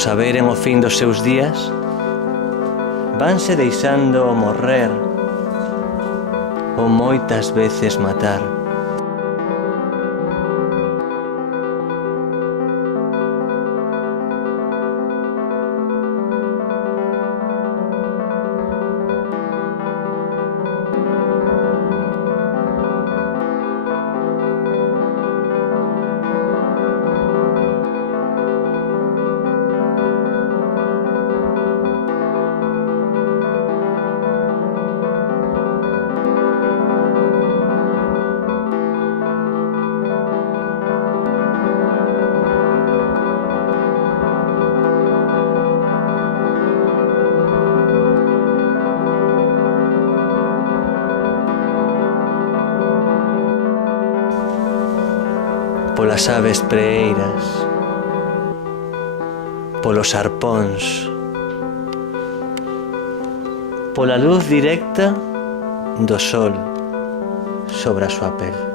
saberen o fin dos seus días, vanse deixando morrer ou moitas veces matar. Polas aves preeiras, polos arpóns, pola luz directa do sol sobre a súa pel.